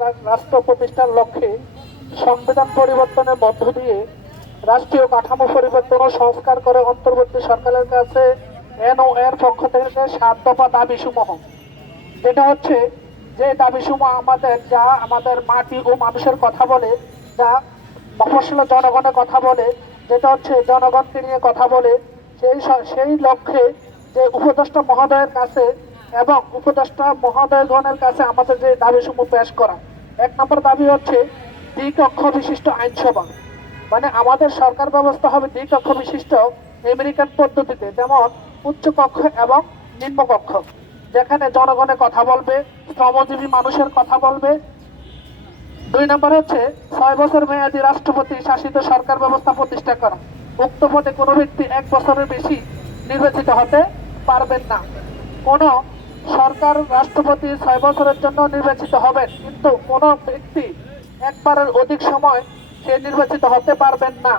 রাষ্ট্র প্রতিষ্ঠার লক্ষ্যে সংবিধান পরিবর্তনের মধ্য দিয়ে রাষ্ট্রীয় কাঠামো পরিবর্তন ও সংস্কার করে অন্তর্বর্তী সরকারের কাছে এনও এর পক্ষ থেকে সাত দফা দাবি সমূহ যেটা হচ্ছে যে দাবিসমূহ আমাদের যা আমাদের মাটি ও মানুষের কথা বলে, যা মফসল জনগণের কথা বলে, যেটা হচ্ছে জনগণকে নিয়ে কথা বলে, সেই সেই লক্ষ্যে যে উপদেষ্টা মহোদয়ের কাছে এবং উপদেষ্টা মহোদয়গণের কাছে আমাদের যে দাবিসমূহ পেশ করা, এক নম্বর দাবি হচ্ছে দ্বিকক্ষ বিশিষ্ট আইনসভা। মানে আমাদের সরকার ব্যবস্থা হবে দ্বিকক্ষ বিশিষ্ট আমেরিকান পদ্ধতিতে, যেমন উচ্চ কক্ষ এবং নিম্ন কক্ষ, যেখানে জনগণের কথা বলবে, শ্রমজীবী মানুষের কথা বলবে। দুই নম্বর হচ্ছে ছয় বছর মেয়াদী রাষ্ট্রপতি শাসিত সরকার ব্যবস্থা প্রতিষ্ঠা করা। উক্ত পদে কোনো ব্যক্তি এক বছরের বেশি নির্বাচিত হতে পারবেন না। কোনো সরকার রাষ্ট্রপতি ছয় বছরের জন্য নির্বাচিত হবেন কিন্তু কোনো ব্যক্তি একবারের অধিক সময় সে নির্বাচিত হতে পারবেন না।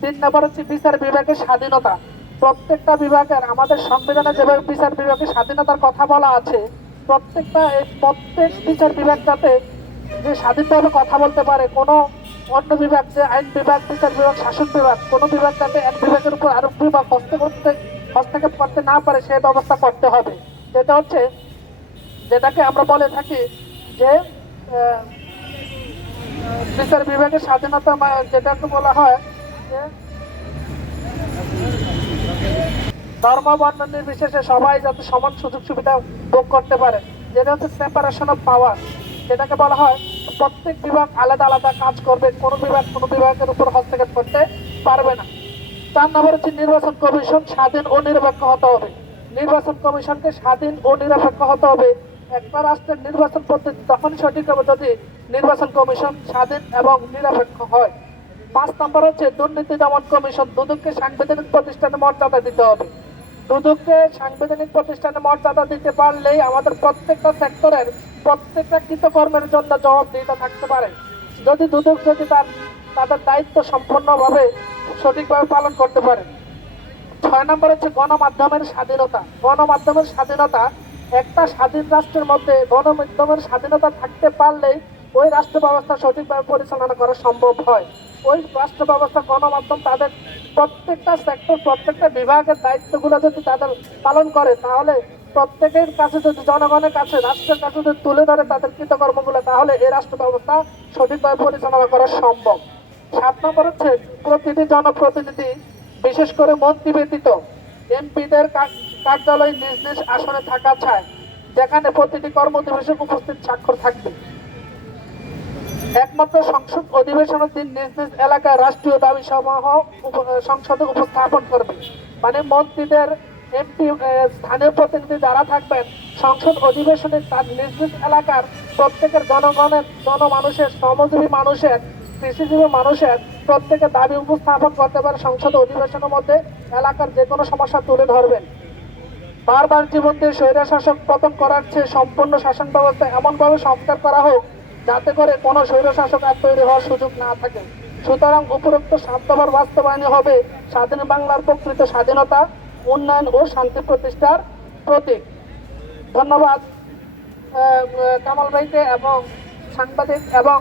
তিন নম্বর হচ্ছে বিচার বিভাগের স্বাধীনতা। প্রত্যেকটা বিভাগের আমাদের সংবিধানে যেভাবে বিচার বিভাগের স্বাধীনতার কথা বলা আছে, প্রত্যেকটা এই প্রত্যেক বিচার বিভাগ যাতে যে স্বাধীনভাবে কথা বলতে পারে, কোনো অন্য বিভাগ যে আইন বিভাগ, বিচার বিভাগ, শাসন বিভাগ, কোনো বিভাগ যাতে এক বিভাগের উপর আরেক বিভাগ হস্তে করতে হস্তক্ষেপ করতে না পারে, সে ব্যবস্থা করতে হবে। যেটা হচ্ছে, যেটাকে আমরা বলে থাকি যে বিচার বিভাগের স্বাধীনতা যেটাকে বলা হয় যে ধর্ম বর্ণ নির্বিশেষে সবাই যাতে সমান সুযোগ সুবিধা ভোগ করতে পারে, যেটা হচ্ছে সেপারেশন অফ পাওয়ার যেটাকে বলা হয় প্রত্যেক বিভাগ আলাদা আলাদা কাজ করবে, কোনো বিভাগ কোনো বিভাগের উপর হস্তক্ষেপ করতে পারবে না। চার নম্বর হচ্ছে নির্বাচন কমিশন স্বাধীন ও নিরপেক্ষ হতে হবে। নির্বাচন কমিশনকে স্বাধীন ও নিরপেক্ষ হতে হবে। একটা রাষ্ট্রের নির্বাচন পদ্ধতি তখনই সঠিক হবে যদি নির্বাচন কমিশন স্বাধীন এবং নিরপেক্ষ হয়। পাঁচ নম্বর হচ্ছে দুর্নীতি দমন কমিশন, দুদককে সাংবিধানিক প্রতিষ্ঠানে মর্যাদা দিতে হবে। দুদককে সাংবিধানিক প্রতিষ্ঠানে মর্যাদা দিতে পারলেই আমাদের প্রত্যেকটা সেক্টরের প্রত্যেকটা কৃতকর্মের জন্য জবাব জবাবদিহিতা থাকতে পারে। যদি দুদক যদি তার, তাদের দায়িত্ব সম্পূর্ণভাবে সঠিকভাবে পালন করতে পারে ছয় নম্বর হচ্ছে গণমাধ্যমের স্বাধীনতা। গণমাধ্যমের স্বাধীনতা একটা স্বাধীন রাষ্ট্রের মধ্যে গণমাধ্যমের স্বাধীনতা থাকতে পারলেই ওই রাষ্ট্র ব্যবস্থা সঠিকভাবে পরিচালনা করা সম্ভব হয়। ওই রাষ্ট্র ব্যবস্থা, গণমাধ্যম তাদের প্রত্যেকটা সেক্টর প্রত্যেকটা বিভাগের দায়িত্বগুলো যদি তাদের পালন করে, তাহলে প্রত্যেকের কাছে যদি, জনগণের কাছে, রাষ্ট্রের কাছে যদি তুলে ধরে তাদের কৃতকর্মগুলো, তাহলে এই রাষ্ট্র ব্যবস্থা সঠিকভাবে পরিচালনা করা সম্ভব। সাত নম্বর হচ্ছে প্রতিটি জনপ্রতিনিধি বিশেষ করে মন্ত্রী ব্যতীত এমপিদের কার্যালয় নিজ নিজ আসনে থাকা চায় যেখানে প্রতিটি কর্মদিবসে উপস্থিত স্বাক্ষর থাকবে। একমাত্র সংসদ অধিবেশনের দিন নিজ নিজ এলাকায় রাষ্ট্রীয় দাবি সমূহ সংসদে উপস্থাপন করবে। মানে মন্ত্রীদের এমপি স্থানীয় প্রতিনিধি যারা থাকবেন, সংসদ অধিবেশনে তার নিজ নিজ এলাকার প্রত্যেকের জনগণের, জনমানুষের, শ্রমজীবী মানুষের কৃষিজীবী মানুষের প্রত্যেকের দাবি উপস্থাপন করতে পারে সংসদ অধিবেশনের মধ্যে এলাকার যে কোনো সমস্যা তুলে ধরবেন। বারবার জীবন দিয়ে স্বৈরা শাসক পতন করার চেয়ে সম্পূর্ণ শাসন ব্যবস্থা এমনভাবে সংস্কার করা হোক, যাতে করে কোনো স্বৈর শাসক আর তৈরি হওয়ার সুযোগ না থাকে। সুতরাং উপরোক্ত স্বার্থপর বাস্তবায়নে হবে স্বাধীন বাংলার প্রকৃত স্বাধীনতা, উন্নয়ন ও শান্তি প্রতিষ্ঠার প্রতীক। ধন্যবাদ কামাল ভাইকে এবং সাংবাদিক এবং